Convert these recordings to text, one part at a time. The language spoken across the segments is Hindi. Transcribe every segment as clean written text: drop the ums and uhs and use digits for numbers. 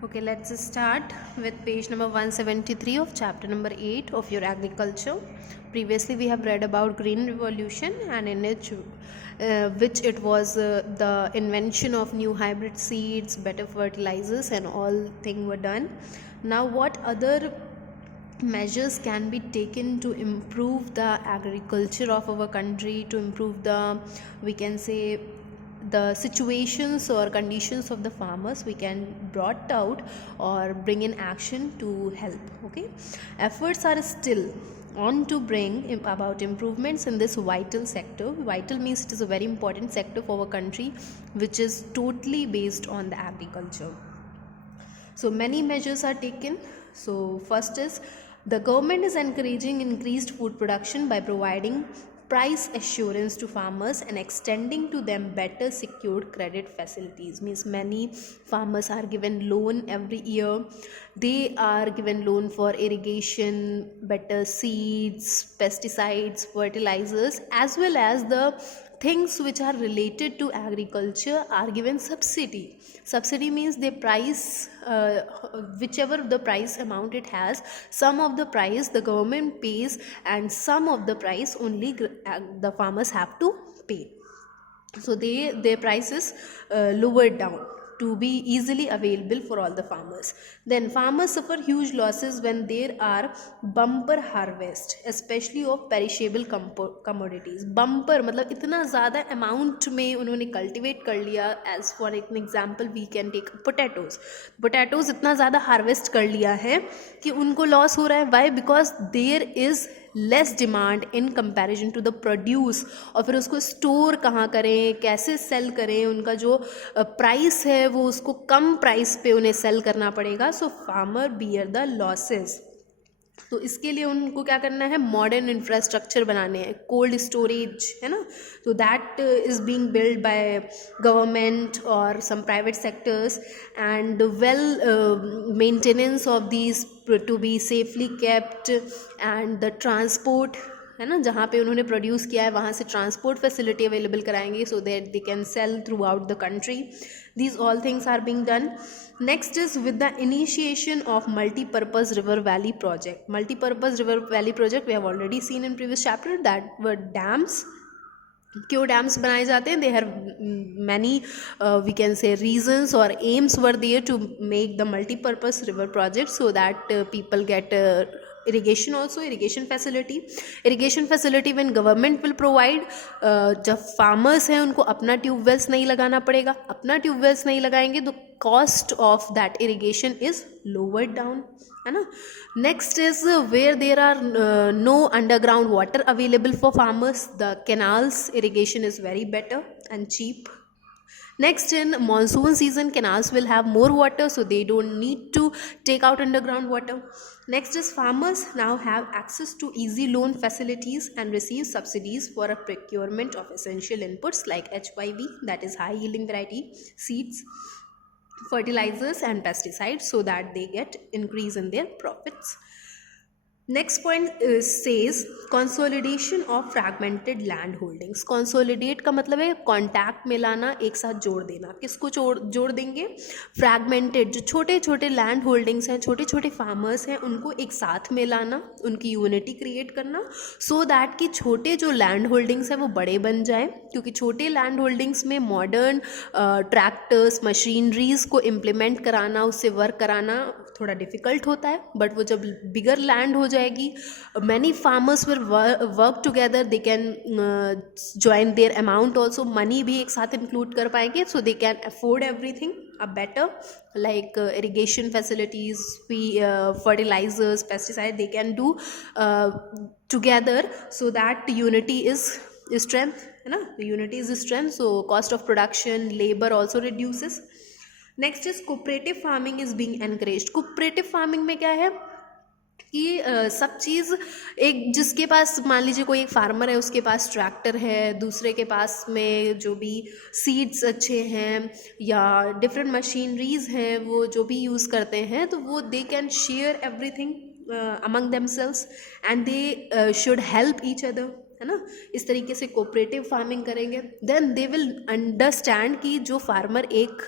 Okay, let's start with page number 173 of chapter number 8 of your agriculture. Previously, we have read about Green Revolution, and in it, which it was the invention of new hybrid seeds, better fertilizers, and all things were done. Now, what other measures can be taken to improve the agriculture of our country, to improve the, we can say, the situations or conditions of the farmers we can brought out or bring in action to help. Okay, efforts are still on to bring about improvements in this vital sector. Vital means it is a very important sector for our country, which is totally based on the agriculture. So many measures are taken. So first is, the government is encouraging increased food production by providing price assurance to farmers and extending to them better secured credit facilities. Means many farmers are given loan every year. They are given loan for irrigation, better seeds, pesticides, fertilizers, as well as the things which are related to agriculture are given subsidy. Subsidy means they price, whichever the price amount it has, some of the price the government pays and some of the price only the farmers have to pay. So their price is lowered down to be easily available for all the farmers. Then farmers suffer huge losses when there are bumper harvest, especially of perishable commodities. Bumper मतलब इतना ज़्यादा amount में उन्होंने cultivate कर लिया. As for an example we can take potatoes इतना ज़्यादा harvest कर लिया है कि उनको loss हो रहा है. Why? Because there is less demand in comparison to the produce. और फिर उसको स्टोर कहाँ करें, कैसे सेल करें, उनका जो प्राइस है वो उसको कम प्राइस पे उन्हें सेल करना पड़ेगा. सो फार्मर बियर द लॉसेस. तो इसके लिए उनको क्या करना है, मॉडर्न इंफ्रास्ट्रक्चर बनाने हैं, कोल्ड स्टोरेज है ना. तो that is being build by government और some private sectors and well maintenance of these to be safely kept and the transport है ना, जहाँ पे उन्होंने प्रोड्यूस किया है वहाँ से ट्रांसपोर्ट फैसिलिटी अवेलेबल कराएंगे सो that they can sell through out the country. These all things are being done. Next is with the initiation of multi-purpose river valley project. Multi-purpose river valley project we have already seen in previous chapter, that were dams. क्यों डैम्स बनाए जाते हैं? They have many we can say reasons और aims were there to make the multipurpose river project so that people get irrigation also, irrigation facility when government will provide. जब farmers हैं उनको अपना ट्यूबवेल्स नहीं लगाना पड़ेगा. अपना ट्यूबवेल्स नहीं लगाएंगे तो cost of that irrigation is lowered down, है ना. Next is where there are no underground water available for farmers, the canals irrigation is very better and cheap. Next, in monsoon season canals will have more water so they don't need to take out underground water. Next is farmers now have access to easy loan facilities and receive subsidies for a procurement of essential inputs like HYV, that is high yielding variety seeds, fertilizers and pesticides so that they get increase in their profits. Next point says consolidation of fragmented land holdings. Consolidate का मतलब है कॉन्टैक्ट में लाना, एक साथ जोड़ देना. किसको जोड़ देंगे? फ्रैगमेंटेड, जो छोटे छोटे लैंड होल्डिंग्स हैं, छोटे छोटे फार्मर्स हैं, उनको एक साथ में लाना, उनकी यूनिटी क्रिएट करना सो दैट कि छोटे जो लैंड होल्डिंग्स हैं वो बड़े बन जाएं. क्योंकि छोटे लैंड होल्डिंग्स में मॉडर्न ट्रैक्टर्स मशीनरीज को इम्प्लीमेंट कराना, उससे वर्क कराना थोड़ा डिफ़िकल्ट होता है. बट वो जब बिगर लैंड हो जाएगी, many farmers will work together, they can join their amount also, money भी एक साथ इंक्लूड कर पाएंगे so they can afford everything a better like irrigation facilities, fertilizers, pesticides, they can do together so that unity is strength, है ना. Unity is strength, so cost of production, labor also reduces. Next is cooperative farming is being encouraged. Cooperative farming में क्या है कि सब चीज़ एक, जिसके पास मान लीजिए कोई एक फार्मर है, उसके पास ट्रैक्टर है, दूसरे के पास में जो भी सीड्स अच्छे हैं या डिफरेंट मशीनरीज हैं वो जो भी यूज़ करते हैं, तो वो they can share everything among themselves and they should help each other, है ना, इस तरीके से कोऑपरेटिव फार्मिंग करेंगे, देन दे विल अंडरस्टैंड कि जो फार्मर एक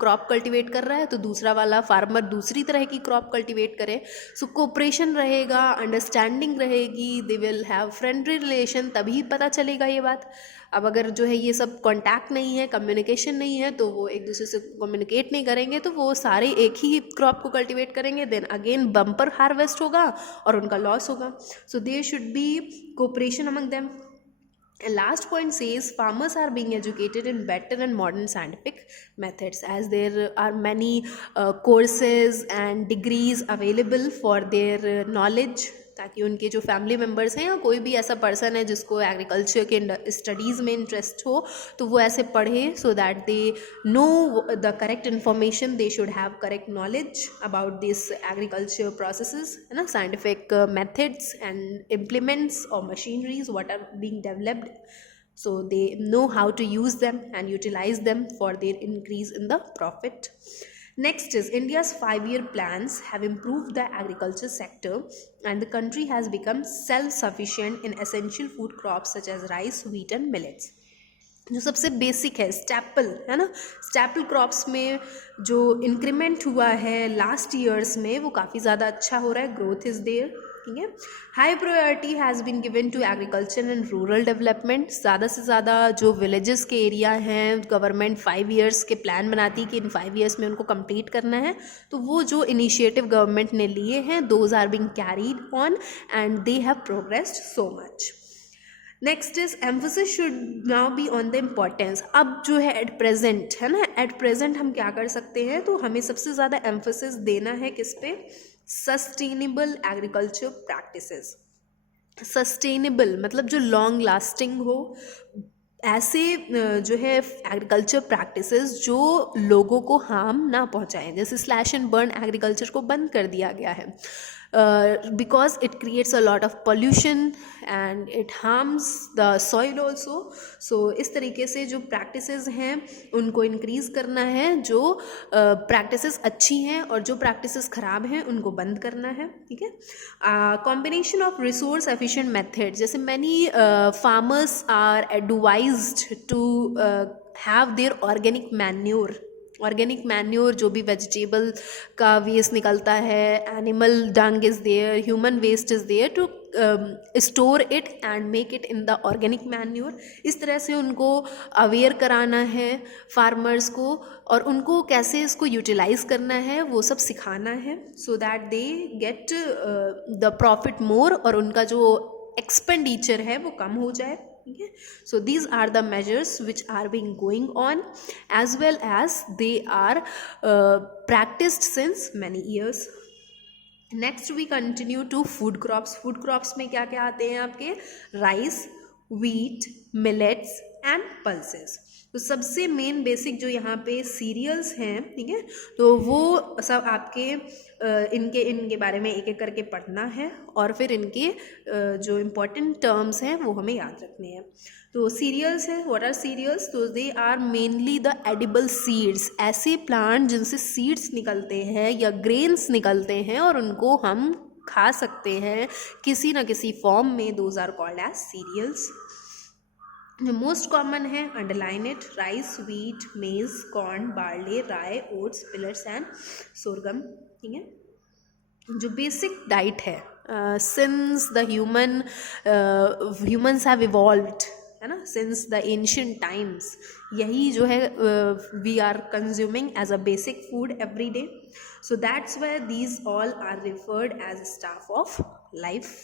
क्रॉप कल्टीवेट कर रहा है तो दूसरा वाला फार्मर दूसरी तरह की क्रॉप कल्टीवेट करे. सो कोऑपरेशन रहेगा, अंडरस्टैंडिंग रहेगी, they will have friendly relation, तभी पता चलेगा ये बात. अब अगर जो है ये सब कॉन्टैक्ट नहीं है, कम्युनिकेशन नहीं है, तो वो एक दूसरे से कम्युनिकेट नहीं करेंगे तो वो सारे एक ही क्रॉप को कल्टीवेट करेंगे, देन अगेन बम्पर हार्वेस्ट होगा और उनका लॉस होगा. So there should be cooperation among them. And last point says farmers are being educated in better and modern scientific methods, as there are many courses and degrees available for their knowledge, ताकि उनके जो फैमिली मेम्बर्स हैं या कोई भी ऐसा पर्सन है जिसको एग्रीकल्चर के स्टडीज़ में इंटरेस्ट हो तो वो ऐसे पढ़े, so that they know the correct information, they should have correct knowledge about this agriculture processes, है ना, साइंटिफिक मेथड्स एंड इम्प्लीमेंट्स और machineries what are being developed, so they know how to use them and utilize them for their increase in the profit. Next is India's 5-year plans have improved the agriculture sector and the country has become self-sufficient in essential food crops such as rice, wheat and millets. जो सबसे बेसिक है, स्टैपल है ना, स्टैपल क्रॉप्स में जो इंक्रीमेंट हुआ है लास्ट ईयर्स में वो काफ़ी ज़्यादा अच्छा हो रहा है, ग्रोथ इज़ देयर. ठीक है. High priority has been given to agriculture and rural development. ज़्यादा से ज़्यादा जो विलेजेस के एरिया हैं गवर्नमेंट 5 ईयर्स के प्लान बनाती है कि इन 5 ईयर्स में उनको कंप्लीट करना है, तो वो जो इनिशिएटिव गवर्नमेंट ने लिए हैं those are being carried on and they have progressed so much. Next is emphasis should now be on the importance. अब जो है एट प्रेजेंट, है ना, एट प्रेजेंट हम क्या कर सकते हैं, तो हमें सबसे ज़्यादा एम्फोसिस देना है किस पे, सस्टेनेबल एग्रीकल्चर प्रैक्टिसेस. सस्टेनेबल मतलब जो लॉन्ग लास्टिंग हो, ऐसे जो है एग्रीकल्चर प्रैक्टिसेस जो लोगों को हार्म ना पहुंचाएं. जैसे स्लैश एंड बर्न एग्रीकल्चर को बंद कर दिया गया है because it creates a lot of pollution and it harms the soil also. So इस तरीके से जो practices हैं उनको increase करना है, जो practices अच्छी हैं और जो practices ख़राब हैं उनको बंद करना है. ठीक है. Combination of resource efficient methods, जैसे many farmers are advised to have their organic manure. Organic manure जो भी वेजिटेबल का वेस्ट निकलता है, animal dung is there, human waste is there, to store it and make it in the organic manure. इस तरह से उनको अवेयर कराना है फार्मर्स को और उनको कैसे इसको यूटिलाइज करना है वो सब सिखाना है, so that they get the profit more और उनका जो एक्सपेंडिचर है वो कम हो जाए. Okay. So these are the measures which are being going on as well as they are practiced since many years. Next we continue to food crops. Food crops में क्या क्या आते हैं आपके, rice, wheat, millets and pulses. तो सबसे मेन बेसिक जो यहाँ पे सीरियल्स हैं, ठीक है, तो वो सब आपके इनके बारे में एक एक करके पढ़ना है और फिर इनके जो इम्पोर्टेंट टर्म्स हैं वो हमें याद रखने हैं. तो सीरियल्स हैं, व्हाट आर सीरियल्स, तो they are mainly the edible seeds. ऐसे प्लांट जिनसे सीड्स निकलते हैं या ग्रेन्स निकलते हैं और उनको हम खा सकते हैं किसी ना किसी फॉर्म में, those are called as cereals. जो मोस्ट कॉमन है, underline it, rice, wheat, maize, corn, barley, rye, oats, millets and sorghum. ठीक है. जो बेसिक डाइट है since the humans have evolved, है ना, सिंस द एंशिएंट टाइम्स, यही जो है we are consuming as a basic food every day. So that's why these all are referred as staff of life.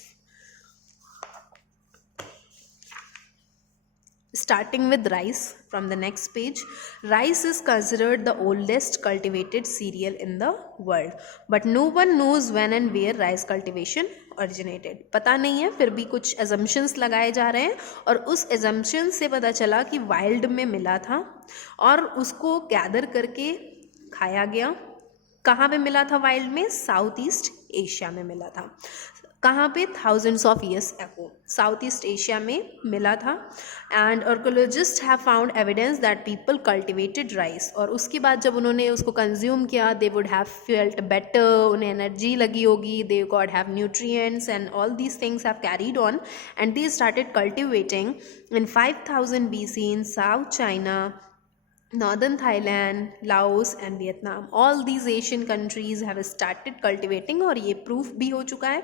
Starting with rice from the next page. Rice is considered the oldest cultivated cereal in the world, but no one knows when and where rice cultivation originated. पता नहीं है, फिर भी कुछ assumptions लगाए जा रहे हैं और उस assumption से पता चला कि wild में मिला था और उसको gather करके खाया गया. कहाँ पे मिला था वाइल्ड में, साउथ ईस्ट एशिया में मिला था. कहाँ पे? थाउजेंड्स ऑफ ईयर्स एगो साउथ ईस्ट एशिया में मिला था. And archaeologist have found evidence that people cultivated rice. और उसके बाद जब उन्होंने उसको कंज्यूम किया, they would have felt better, उन्हें एनर्जी लगी होगी, they got have nutrients and all these things have carried on and they started cultivating in 5000 BC in South China, Northern Thailand, Laos and Vietnam. All these Asian countries have started cultivating और ये proof भी हो चुका है.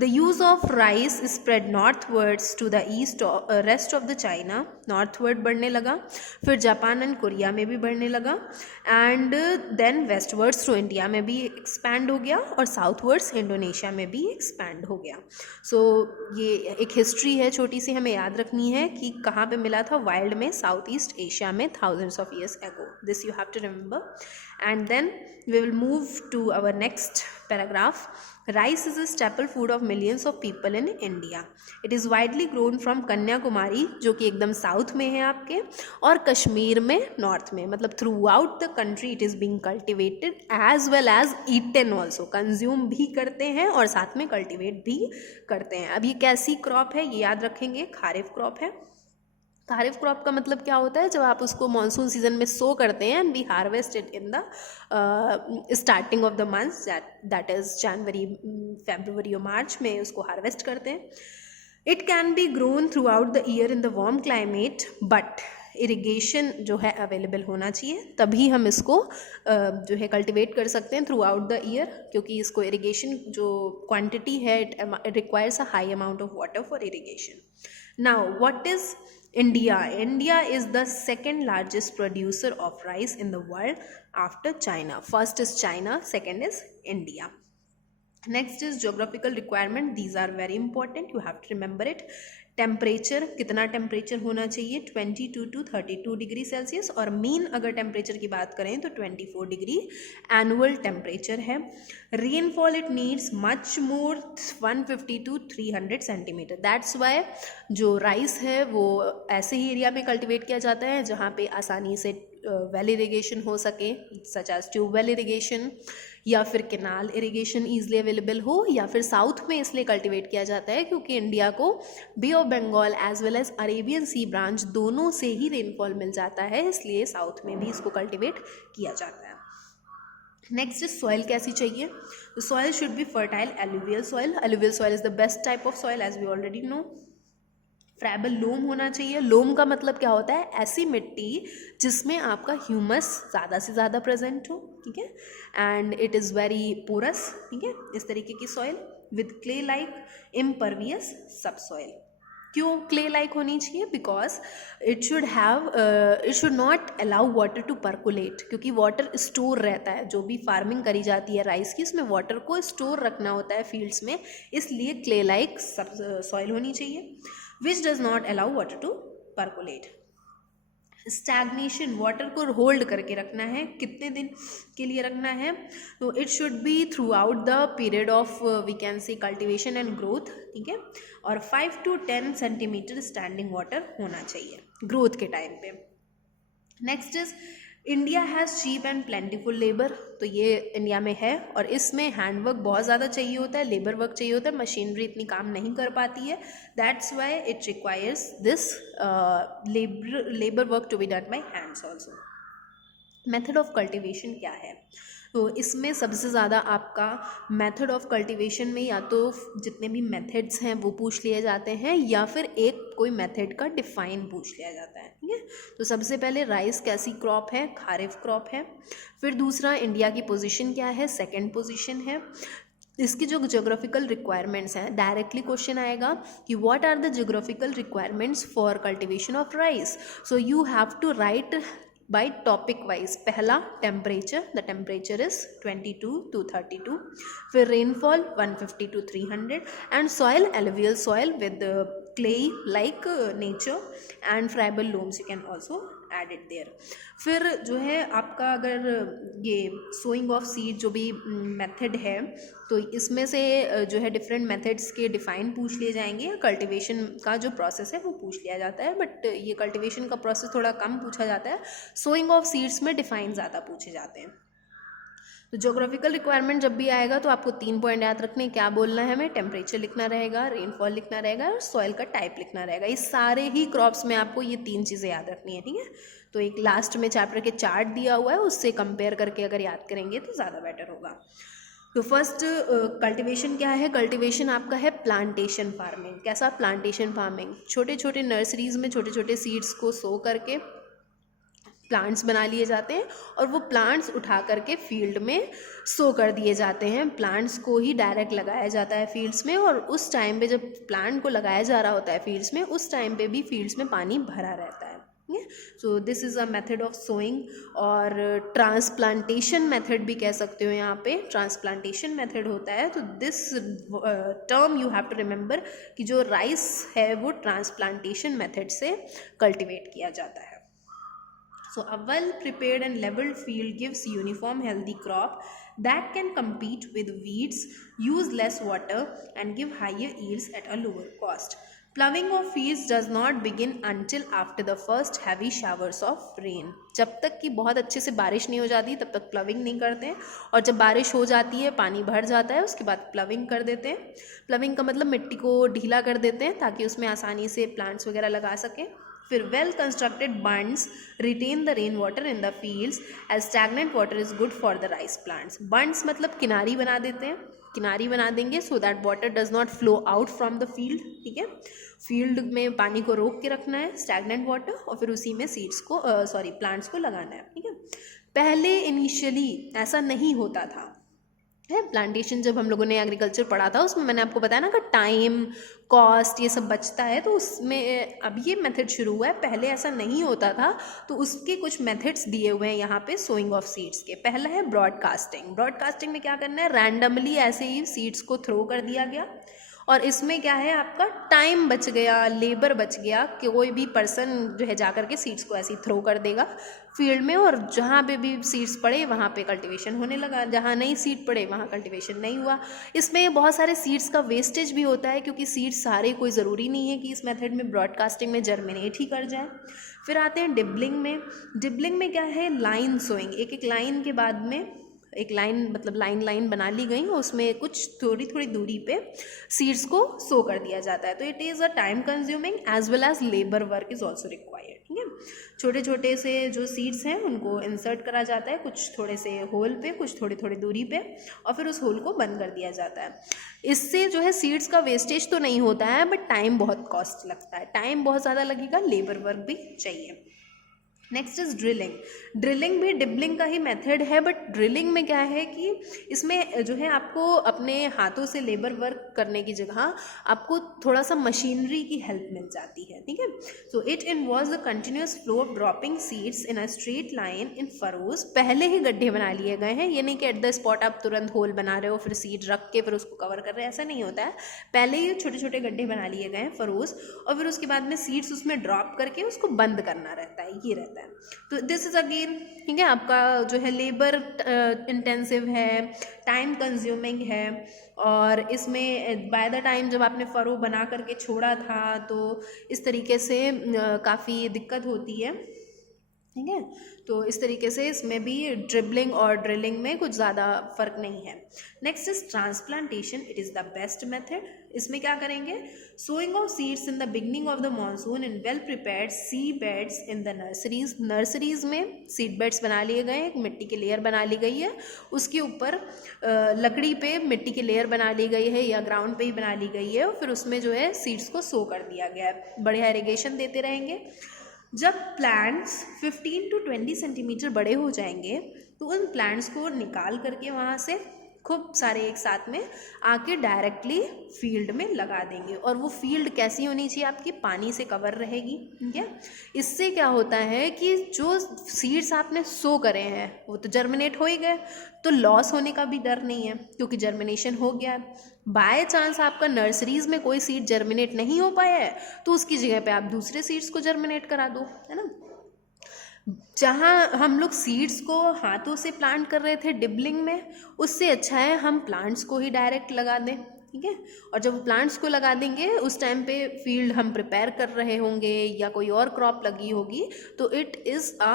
The use of rice spread northwards to the east rest of the China. Northward बढ़ने लगा, फिर जापान एंड कोरिया में भी बढ़ने लगा and then westwards through India में भी एक्सपैंड हो गया और साउथवर्ड्स इंडोनेशिया में भी एक्सपैंड हो गया. सो ये एक हिस्ट्री है छोटी सी, हमें याद रखनी है कि कहाँ पे मिला था वाइल्ड में, साउथ ईस्ट एशिया में thousands of years ago. This you have to remember. And then we will move to our next paragraph. Rice is a staple food of millions of people in India. It is widely grown from Kanyakumari, जो कि एकदम साउथ में है आपके, और कश्मीर में नॉर्थ में. मतलब throughout the country it is being cultivated as well as eaten also. Consume भी करते हैं और साथ में कल्टिवेट भी करते हैं. अब ये कैसी क्रॉप है ये याद रखेंगे, खारिफ क्रॉप है. खारिफ क्रॉप का मतलब क्या होता है? जब आप उसको मानसून सीजन में सो करते हैं and we harvest it in the starting of the months, that is January, February और मार्च में उसको हार्वेस्ट करते हैं. It can be grown throughout the year in the warm climate, but irrigation जो है अवेलेबल होना चाहिए, तभी हम इसको जो है कल्टिवेट कर सकते हैं थ्रू आउट द ईयर, क्योंकि इसको इरिगेशन जो क्वांटिटी है it requires a high amount of water for irrigation. Now what is India? India is the second largest producer of rice in the world after China. First is China, second is India. Next is geographical requirement. These are very important. You have to remember it. Temperature, कितना टेम्परेचर होना चाहिए? 22 to 32 डिग्री सेल्सियस. और मीन अगर टेम्परेचर की बात करें तो 24 डिग्री एनुअल टेम्परेचर है. Rainfall it needs much more 150 to 300 centimetre. That's why जो राइस है वो ऐसे ही एरिया में कल्टिवेट किया जाता है जहाँ पे आसानी से वेल इरिगेशन हो सके, सच एज ट्यूबवेल इरिगेशन या फिर केनाल इरिगेशन ईजिली अवेलेबल हो, या फिर साउथ में इसलिए कल्टिवेट किया जाता है क्योंकि इंडिया को Bay of Bengal as well as Arabian Sea branch दोनों से ही रेनफॉल मिल जाता है, इसलिए साउथ में भी इसको कल्टिवेट किया जाता है. नेक्स्ट इज सॉइल कैसी चाहिए? तो soil should be fertile alluvial soil. Alluvial soil is the best type of soil as we already know. Friable loam होना चाहिए. लोम का मतलब क्या होता है? ऐसी मिट्टी जिसमें आपका ह्यूमस ज़्यादा से ज़्यादा प्रेजेंट हो, ठीक है, and it is very porous, ठीक है, इस तरीके की soil with clay like impervious subsoil. क्यों क्ले लाइक होनी चाहिए? Because it should not allow water to percolate, क्योंकि वाटर स्टोर रहता है. जो भी फार्मिंग करी जाती है राइस की, उसमें वाटर को स्टोर रखना होता है फील्ड्स में, इसलिए क्ले लाइक सब सॉइल होनी चाहिए. which does not allow water to percolate. Stagnation, water को होल्ड करके रखना है. कितने दिन के लिए रखना है? तो it should be throughout the period of we can say cultivation and growth, ठीक है, और 5 to 10 सेंटीमीटर स्टैंडिंग वाटर होना चाहिए ग्रोथ के टाइम पे. Next is India has cheap and plentiful labour. तो ये इंडिया में है और इसमें हैंडवर्क बहुत ज़्यादा चाहिए होता है, लेबर वर्क चाहिए होता है, मशीनरी इतनी काम नहीं कर पाती है. That's why it requires this labour work to be done by hands also. Method of cultivation क्या है? तो इसमें सबसे ज़्यादा आपका मेथड ऑफ कल्टीवेशन में या तो जितने भी मेथड्स हैं वो पूछ लिए जाते हैं या फिर एक कोई मेथड का डिफाइन पूछ लिया जाता है, ठीक है. तो सबसे पहले राइस कैसी क्रॉप है? खारिफ क्रॉप है. फिर दूसरा इंडिया की पोजीशन क्या है? सेकंड पोजीशन है. इसकी जो ज्योग्राफिकल रिक्वायरमेंट्स हैं, डायरेक्टली क्वेश्चन आएगा कि what are the geographical requirements for cultivation of rice. So you have to write by topic wise. पहला temperature, the temperature is 22 to 32. फिर rainfall 150 to 300 and soil alluvial soil with clay like nature and friable loams, you can also add it there. फिर जो है आपका अगर ये सोइंग ऑफ सीड जो भी मेथड है, तो इसमें से जो है डिफरेंट मेथड्स के डिफाइन पूछ लिए जाएंगे. कल्टीवेशन का जो प्रोसेस है वो पूछ लिया जाता है, बट ये कल्टीवेशन का प्रोसेस थोड़ा कम पूछा जाता है. सोइंग ऑफ सीड्स में डिफाइन ज़्यादा पूछे जाते हैं. तो ज्योग्राफिकल रिक्वायरमेंट जब भी आएगा तो आपको 3 पॉइंट याद रखने, क्या बोलना है हमें, टेम्परेचर लिखना रहेगा, रेनफॉल लिखना रहेगा और सॉइल का टाइप लिखना रहेगा। इस सारे ही क्रॉप्स में आपको ये 3 चीज़ें याद रखनी है, ठीक है। तो एक लास्ट में चैप्टर के चार्ट दिया हुआ है, उससे कंपेयर करके अगर याद करेंगे तो ज़्यादा बेटर होगा। तो फर्स्ट कल्टीवेशन क्या है, कल्टीवेशन आपका है प्लांटेशन फार्मिंग। कैसा प्लांटेशन फार्मिंग, छोटे छोटे नर्सरीज में छोटे छोटे सीड्स को सो करके प्लांट्स बना लिए जाते हैं और वो प्लांट्स उठा करके फील्ड में सो कर दिए जाते हैं। प्लांट्स को ही डायरेक्ट लगाया जाता है फील्ड्स में, और उस टाइम पे जब प्लांट को लगाया जा रहा होता है फील्ड्स में, उस टाइम पे भी फील्ड्स में पानी भरा रहता है। So this is a method of sowing. और ट्रांसप्लांटेशन मेथड भी कह सकते हो, यहाँ पे ट्रांसप्लांटेशन मेथड होता है। तो this term you have to remember कि जो राइस है वो ट्रांसप्लांटेशन मेथड से कल्टिवेट किया जाता है। So a well prepared and leveled field gives uniform healthy crop that can compete with weeds, use less water and give higher yields at a lower cost. Plowing of fields does not begin until after the first heavy showers of rain. जब तक कि बहुत अच्छे से बारिश नहीं हो जाती तब तक प्लविंग नहीं करते हैं, और जब बारिश हो जाती है पानी भर जाता है उसके बाद प्लविंग कर देते हैं। प्लविंग का मतलब मिट्टी को ढीला कर देते हैं ताकि उसमें आसानी से प्लांट्स वगैरह लगा सकें। फिर well constructed bunds retain the rain water in the fields as stagnant water is good for the rice plants. Bunds मतलब किनारी बना देते हैं, किनारी बना देंगे so that water does not flow out from the field, ठीक है। फील्ड में पानी को रोक के रखना है, स्टैगनेंट वाटर, और फिर उसी में सीड्स को प्लांट्स को लगाना है, ठीक है। पहले इनिशियली ऐसा नहीं होता था है। प्लांटेशन जब हम लोगों ने एग्रीकल्चर पढ़ा था उसमें मैंने आपको बताया ना कि टाइम कॉस्ट ये सब बचता है, तो उसमें अब ये मेथड शुरू हुआ है। पहले ऐसा नहीं होता था, तो उसके कुछ मेथड्स दिए हुए हैं यहाँ पे सोइंग ऑफ सीड्स के। पहला है ब्रॉडकास्टिंग। ब्रॉडकास्टिंग में क्या करना है, रैंडमली ऐसे ही सीड्स को थ्रो कर दिया गया, और इसमें क्या है आपका टाइम बच गया, लेबर बच गया, कि कोई भी पर्सन जो है जा करके सीड्स को ऐसे ही थ्रो कर देगा फील्ड में, और जहाँ पे भी सीड्स पड़े वहाँ पे कल्टीवेशन होने लगा, जहाँ नहीं सीड पड़े वहाँ कल्टीवेशन नहीं हुआ। इसमें बहुत सारे सीड्स का वेस्टेज भी होता है, क्योंकि सीड्स सारे कोई ज़रूरी नहीं है कि इस मेथड में ब्रॉडकास्टिंग में जर्मिनेट ही कर जाए। फिर आते हैं डिबलिंग में। डिबलिंग में क्या है, लाइन सोइंग। एक एक लाइन के बाद में एक लाइन मतलब लाइन बना ली गई, उसमें कुछ थोड़ी थोड़ी दूरी पे सीड्स को सो कर दिया जाता है। तो it is a time consuming as well as labour work is also required, ठीक है। छोटे छोटे से जो सीड्स हैं उनको इंसर्ट करा जाता है, कुछ थोड़े से होल पे, कुछ थोड़ी थोड़ी दूरी पे, और फिर उस होल को बंद कर दिया जाता है। इससे जो है सीड्स का वेस्टेज तो नहीं होता है, बट टाइम बहुत कॉस्ट लगता है, टाइम बहुत ज़्यादा लगेगा, लेबर वर्क भी चाहिए। Next is drilling. ड्रिलिंग भी डिबलिंग का ही मेथड है, बट ड्रिलिंग में क्या है कि इसमें जो है आपको अपने हाथों से लेबर वर्क करने की जगह आपको थोड़ा सा मशीनरी की हेल्प मिल जाती है, ठीक है। So it involves the continuous flow of dropping seeds in a straight line in furrows. पहले ही गड्ढे बना लिए गए हैं, ये नहीं कि एट द स्पॉट आप तुरंत होल बना रहे हो फिर सीड रख के फिर उसको कवर कर रहे हैं, ऐसा नहीं होता है। पहले ही छोटे छोटे गड्ढे बना लिए गए हैं फरोज, और फिर उसके बाद में सीड्स उसमें ड्रॉप करके उसको बंद करना रहता है, ये रहता है। तो दिस इज अगेन, ठीक है, आपका जो है लेबर इंटेंसिव है, टाइम कंज्यूमिंग है, और इसमें बाय द टाइम जब आपने फरो बना करके छोड़ा था तो इस तरीके से काफ़ी दिक्कत होती है, ठीक है। तो इस तरीके से इसमें भी ड्रिबलिंग और ड्रिलिंग में कुछ ज़्यादा फर्क नहीं है। Next is transplantation. It is the best method. इसमें क्या करेंगे, sowing of seeds in the beginning of the monsoon in well prepared seed beds in the nurseries. Nurseries में सीड बेड्स बना लिए गए, एक मिट्टी की लेयर बना ली गई है, उसके ऊपर लकड़ी पे मिट्टी की लेयर बना ली गई है या ग्राउंड पे ही बना ली गई है, और फिर उसमें जो है सीड्स को सो कर दिया गया है। बढ़िया इरिगेशन देते रहेंगे। जब प्लांट्स 15 to 20 सेंटीमीटर बड़े हो जाएंगे तो उन प्लांट्स को निकाल करके वहाँ से खूब सारे एक साथ में आके डायरेक्टली फील्ड में लगा देंगे, और वो फील्ड कैसी होनी चाहिए आपकी, पानी से कवर रहेगी, ठीक है। इससे क्या होता है कि जो सीड्स आपने सो करे हैं वो तो जर्मिनेट हो ही गए, तो लॉस होने का भी डर नहीं है क्योंकि जर्मिनेशन हो गया है। बाय चांस आपका नर्सरीज में कोई सीड जर्मिनेट नहीं हो पाया है तो उसकी जगह पे आप दूसरे सीड्स को जर्मिनेट करा दो, है ना। जहाँ हम लोग सीड्स को हाथों से प्लांट कर रहे थे डिबलिंग में, उससे अच्छा है हम प्लांट्स को ही डायरेक्ट लगा दें, ठीक है। और जब प्लांट्स को लगा देंगे उस टाइम पे फील्ड हम प्रिपेयर कर रहे होंगे या कोई और क्रॉप लगी होगी, तो it is a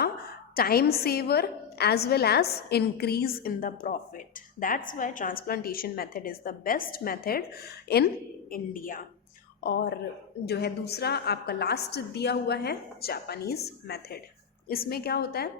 time saver as well as increase in the profit. That's why transplantation method is the best method in India. और जो है दूसरा आपका लास्ट दिया हुआ है जापानीज मेथड. इसमें क्या होता है,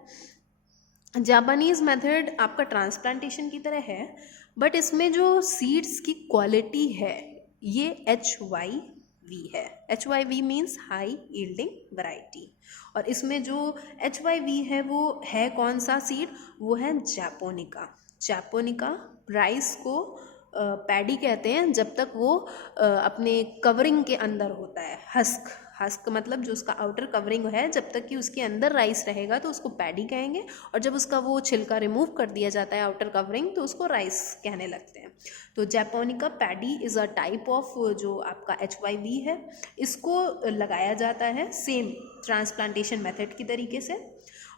जापानीज मेथड आपका ट्रांसप्लांटेशन की तरह है, बट इसमें जो सीड्स की क्वालिटी है ये HYV है. HYV means high yielding variety. और इसमें जो HYV है वो है कौन सा सीड, वो है जापोनिका. जापोनिका राइस को पैडी कहते हैं जब तक वो अपने कवरिंग के अंदर होता है. हस्क मतलब जो उसका आउटर कवरिंग है, जब तक कि उसके अंदर राइस रहेगा तो उसको पैडी कहेंगे, और जब उसका वो छिलका रिमूव कर दिया जाता है आउटर कवरिंग तो उसको राइस कहने लगते हैं. तो japonica paddy is a type of जो आपका HYV है, इसको लगाया जाता है सेम ट्रांसप्लांटेशन मेथड की तरीके से.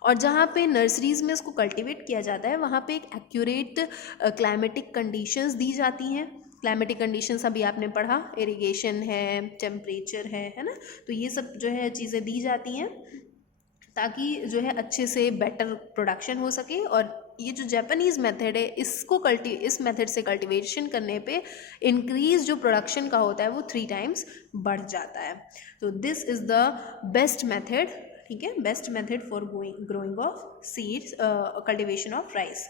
और जहाँ पे नर्सरीज़ में इसको कल्टीवेट किया जाता है वहाँ पे एक एक्यूरेट क्लाइमेटिक कंडीशंस दी जाती हैं. क्लाइमेटिक कंडीशंस अभी आपने पढ़ा, इरिगेशन है, टेम्परेचर है ना, तो ये सब जो है चीज़ें दी जाती हैं ताकि जो है अच्छे से बेटर प्रोडक्शन हो सके. और ये जो जापानीज़ मेथड है इस मेथड से कल्टीवेशन करने पे इंक्रीज जो प्रोडक्शन का होता है वो 3 times बढ़ जाता है. तो this is the best method, ठीक है, best method for growing of seeds, cultivation of rice.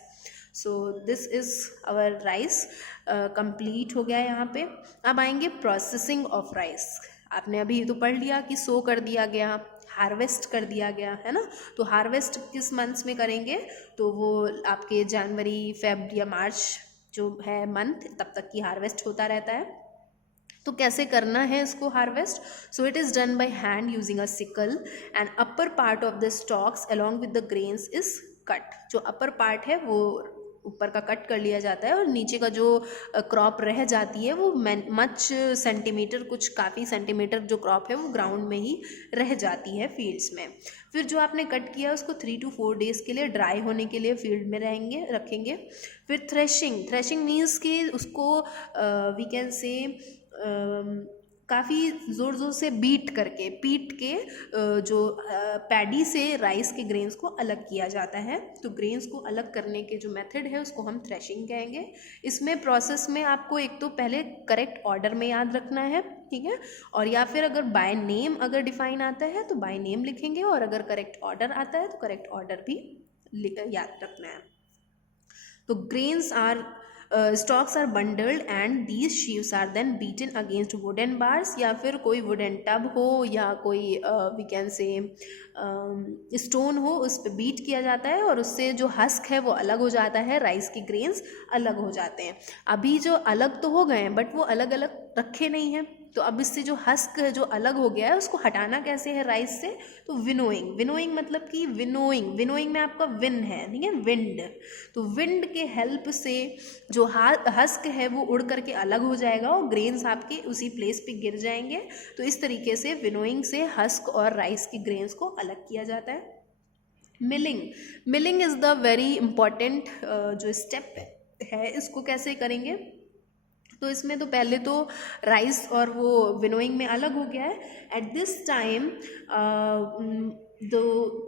So this is our rice complete हो गया यहाँ पे. अब आएंगे प्रोसेसिंग ऑफ राइस. आपने अभी तो पढ़ लिया कि सो कर दिया गया, हार्वेस्ट कर दिया गया है ना. तो हार्वेस्ट किस मंथ्स में करेंगे, तो वो आपके जनवरी, फेब या मार्च जो है मंथ, तब तक की हार्वेस्ट होता रहता है. तो कैसे करना है इसको harvest, so it is done by hand using a sickle and upper part of the stocks along with the grains is cut. जो अपर पार्ट है वो ऊपर का कट कर लिया जाता है और नीचे का जो क्रॉप रह जाती है वो मच सेंटीमीटर, कुछ काफ़ी सेंटीमीटर जो क्रॉप है वो ग्राउंड में ही रह जाती है फील्ड्स में. फिर जो आपने कट किया उसको 3 to 4 days के लिए ड्राई होने के लिए फील्ड में रखेंगे. फिर थ्रेशिंग मीन्स कि उसको वी कैन से काफ़ी ज़ोर से पीट के जो पैडी से राइस के ग्रेन्स को अलग किया जाता है. तो ग्रेन्स को अलग करने के जो मेथड है उसको हम थ्रेशिंग कहेंगे. इसमें प्रोसेस में आपको एक तो पहले करेक्ट ऑर्डर में याद रखना है, ठीक है, और या फिर अगर बाय नेम अगर डिफाइन आता है तो बाय नेम लिखेंगे, और अगर करेक्ट ऑर्डर आता है तो करेक्ट ऑर्डर भी याद रखना है. तो grains are stalks are bundled and these sheaves are then beaten against wooden bars, या फिर कोई वुडन टब हो या कोई वी कैन से स्टोन हो, उस पर बीट किया जाता है और उससे जो हस्क है वो अलग हो जाता है, राइस के ग्रेन्स अलग हो जाते हैं. अभी जो अलग तो हो गए हैं बट वो अलग अलग रखे नहीं हैं. तो अब इससे जो हस्क जो अलग हो गया है उसको हटाना कैसे है राइस से, तो विनोइंग मतलब कि विनोइंग में आपका विन है, ठीक है, विंड. तो विंड के हेल्प से जो हस्क है वो उड़ करके अलग हो जाएगा और ग्रेन्स आपके उसी प्लेस पे गिर जाएंगे. तो इस तरीके से विनोइंग से हस्क और राइस की ग्रेन्स को अलग किया जाता है. Milling is the very important जो स्टेप है, इसको कैसे करेंगे, तो इसमें तो पहले तो राइस और वो विनोइंग में अलग हो गया है. At this time the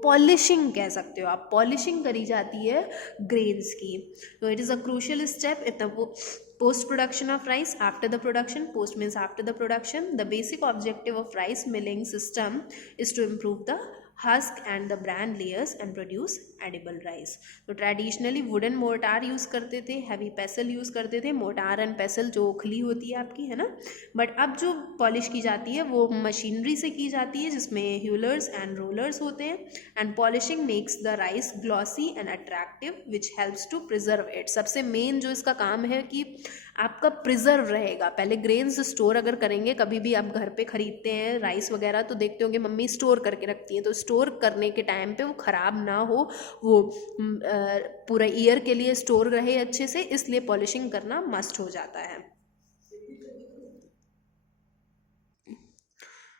polishing कह सकते हो आप, पॉलिशिंग करी जाती है ग्रेन्स की. तो it is a crucial step in the post production of rice. After the production, post means after the production, the basic objective of rice milling system is to improve the husk and the bran layers and produce edible rice. तो ट्रेडिशनली वुडन मोर्टार यूज़ करते थे, हैवी पेसल यूज़ करते थे, मोर्टार एंड पेसल जो ओखली होती है आपकी, है ना. बट अब जो पॉलिश की जाती है वो मशीनरी से की जाती है जिसमें ह्यूलर्स एंड रोलर्स होते हैं. And polishing makes the rice glossy and attractive which helps to preserve it. सबसे मेन जो इसका काम है कि आपका प्रिजर्व रहेगा. पहले ग्रेन्स स्टोर अगर करेंगे, कभी भी आप घर पे ख़रीदते हैं राइस वगैरह तो देखते होंगे मम्मी स्टोर करके रखती हैं, तो स्टोर करने के टाइम पे वो ख़राब ना हो, वो पूरा ईयर के लिए स्टोर रहे अच्छे से, इसलिए पॉलिशिंग करना मस्ट हो जाता है.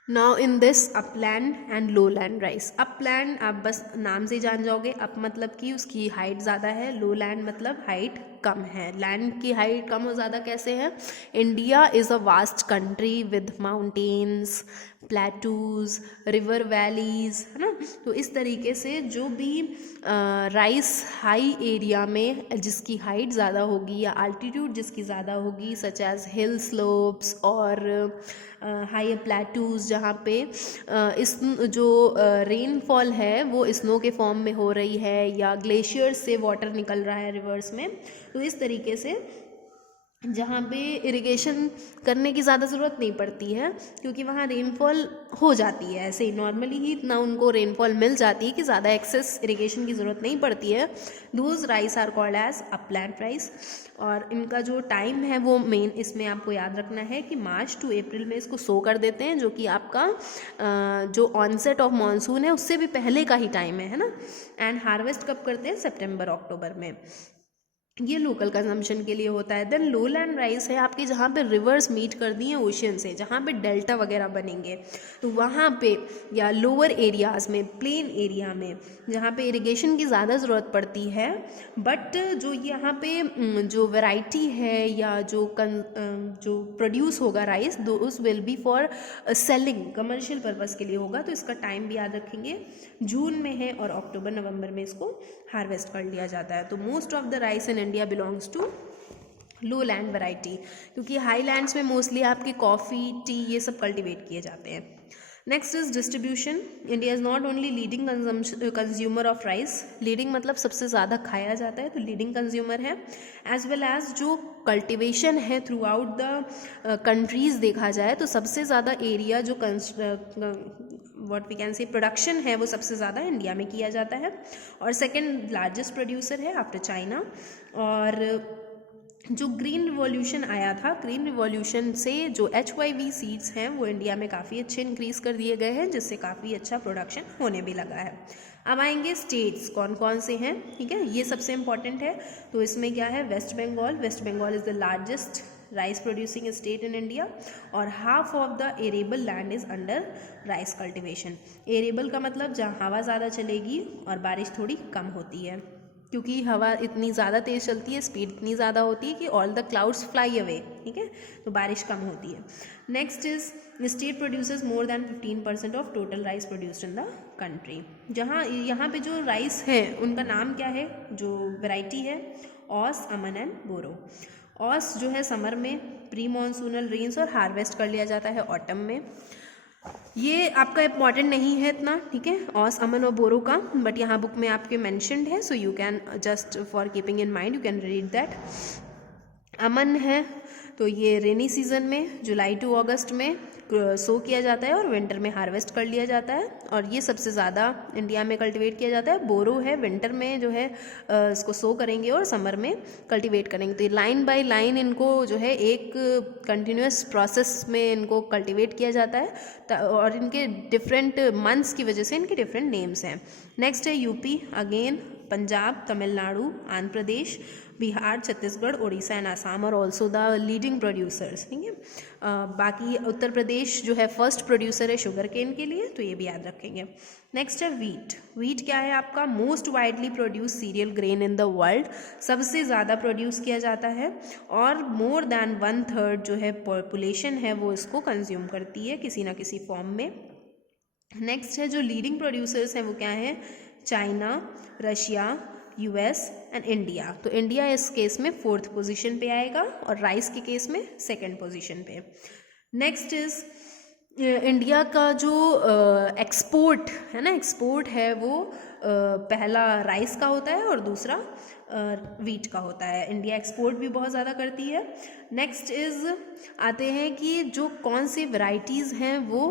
Now in this upland and lowland rice. Upland आप बस नाम से जान जाओगे, अप मतलब कि उसकी हाइट ज़्यादा है, लोलैंड मतलब हाइट कम है. लैंड की हाइट कम और ज़्यादा कैसे है, India is a vast country with mountains, plateaus, river valleys, है ना। तो इस तरीके से जो भी राइस हाई एरिया में जिसकी हाइट ज़्यादा होगी या अल्टीट्यूड जिसकी ज़्यादा होगी, सच एज हिल स्लोप्स और हाई प्लेटूज, जहाँ पे इस जो रेनफॉल है वो स्नो के फॉर्म में हो रही है या ग्लेशियर्स से वाटर निकल रहा है रिवर्स में, तो इस तरीके से जहाँ पे इरिगेशन करने की ज़्यादा ज़रूरत नहीं पड़ती है, क्योंकि वहाँ रेनफॉल हो जाती है, ऐसे ही नॉर्मली ही इतना उनको रेनफॉल मिल जाती है कि ज़्यादा एक्सेस इरिगेशन की ज़रूरत नहीं पड़ती है। Those rice are called as upland rice. और इनका जो टाइम है वो मेन इसमें आपको याद रखना है कि मार्च टू अप्रैल में इसको सो कर देते हैं, जो कि आपका जो ऑनसेट ऑफ मानसून है उससे भी पहले का ही टाइम है ना। एंड हार्वेस्ट कब करते हैं? सितंबर अक्टूबर में। ये लोकल कंजम्पशन के लिए होता है। देन लो लैंड राइस है आपके जहाँ पे रिवर्स मीट कर दी हैं ओशन से, जहाँ पे डेल्टा वगैरह बनेंगे, तो वहाँ पे या लोअर एरियाज़ में, प्लेन एरिया में जहाँ पे इरिगेशन की ज़्यादा ज़रूरत पड़ती है, बट जो यहाँ पे जो वैरायटी है या जो प्रोड्यूस होगा rice, those will be for selling, commercial purpose के लिए होगा। तो इसका टाइम भी याद रखेंगे, जून में है और अक्टूबर नवंबर में इसको हार्वेस्ट कर लिया जाता है। तो most of the rice in India belongs to low land variety, क्योंकि हाई लैंड्स में मोस्टली आपके कॉफ़ी, टी ये सब कल्टीवेट किए जाते हैं। Next is distribution. India is not only leading consumer of rice, leading मतलब सबसे ज़्यादा खाया जाता है, तो लीडिंग कंज्यूमर है, एज वेल एज जो कल्टीवेशन है थ्रू आउट द कंट्रीज़ देखा जाए तो सबसे ज़्यादा एरिया जो व्हाट वी कैन से प्रोडक्शन है वो सबसे ज़्यादा इंडिया में किया जाता है, और सेकेंड लार्जेस्ट प्रोड्यूसर है आफ्टर चाइना। और जो ग्रीन रिवॉल्यूशन आया था, ग्रीन रिवॉल्यूशन से जो HYV सीड्स हैं वो इंडिया में काफ़ी अच्छे इंक्रीज़ कर दिए गए हैं, जिससे काफ़ी अच्छा प्रोडक्शन होने भी लगा है। अब आएंगे स्टेट्स कौन कौन से हैं, ठीक है, ये सबसे इम्पॉर्टेंट है। तो इसमें क्या है? West Bengal. West Bengal is the largest rice producing state in India, और half of the arable land is under rice cultivation. Arable का मतलब जहाँ हवा ज़्यादा चलेगी और बारिश थोड़ी कम होती है, क्योंकि हवा इतनी ज़्यादा तेज़ चलती है, स्पीड इतनी ज़्यादा होती है कि all the clouds fly away, ठीक है, तो बारिश कम होती है। Next is state produces more than 15% of total rice produced in the country. जहाँ यहाँ पे जो राइस है उनका नाम क्या है, जो वैरायटी है? ऑस, अमन एंड बोरो। ऑस जो है समर में प्री मानसूनल रेन्स और हार्वेस्ट कर लिया जाता है ऑटम में। ये आपका इम्पॉर्टेंट नहीं है इतना, ठीक है, ऑस, अमन और बोरो का, बट यहाँ बुक में आपके मेंशन्ड है, so you can just for keeping in mind you can read that. Aman है तो ये रेनी सीजन में जुलाई टू अगस्त में सो किया जाता है और विंटर में हार्वेस्ट कर लिया जाता है, और ये सबसे ज़्यादा इंडिया में कल्टीवेट किया जाता है। बोरो है विंटर में जो है इसको सो करेंगे और समर में कल्टीवेट करेंगे। तो लाइन बाय लाइन इनको जो है एक कंटिन्यूस प्रोसेस में इनको कल्टीवेट किया जाता है, और इनके डिफरेंट मंथ्स की वजह से इनके डिफरेंट नेम्स हैं। नेक्स्ट है UP, again Punjab, Tamil Nadu, Andhra Pradesh, Bihar, Chhattisgarh, Orissa and Assam और ऑल्सो द लीडिंग प्रोड्यूसर्स, ठीक है। बाकी उत्तर प्रदेश जो है फर्स्ट प्रोड्यूसर है शुगर केन के लिए, तो ये भी याद रखेंगे। नेक्स्ट है वीट। वीट क्या है आपका? Most widely produce serial grain in the world, सबसे ज़्यादा प्रोड्यूस किया जाता है, और मोर देन 1/3 जो है पॉपुलेशन है वो इसको कंज्यूम करती है किसी ना किसी फॉर्म में। नेक्स्ट है जो लीडिंग प्रोड्यूसर्स हैं वो क्या है? China, Russia, US and India. तो इंडिया इस केस में 4th पोजीशन पे आएगा और राइस के केस में 2nd पोजीशन पे। नेक्स्ट इज इंडिया का जो एक्सपोर्ट है ना, एक्सपोर्ट है वो पहला राइस का होता है और दूसरा वीट का होता है। इंडिया एक्सपोर्ट भी बहुत ज़्यादा करती है। नेक्स्ट इज आते हैं कि जो कौन सी वैरायटीज़ हैं वो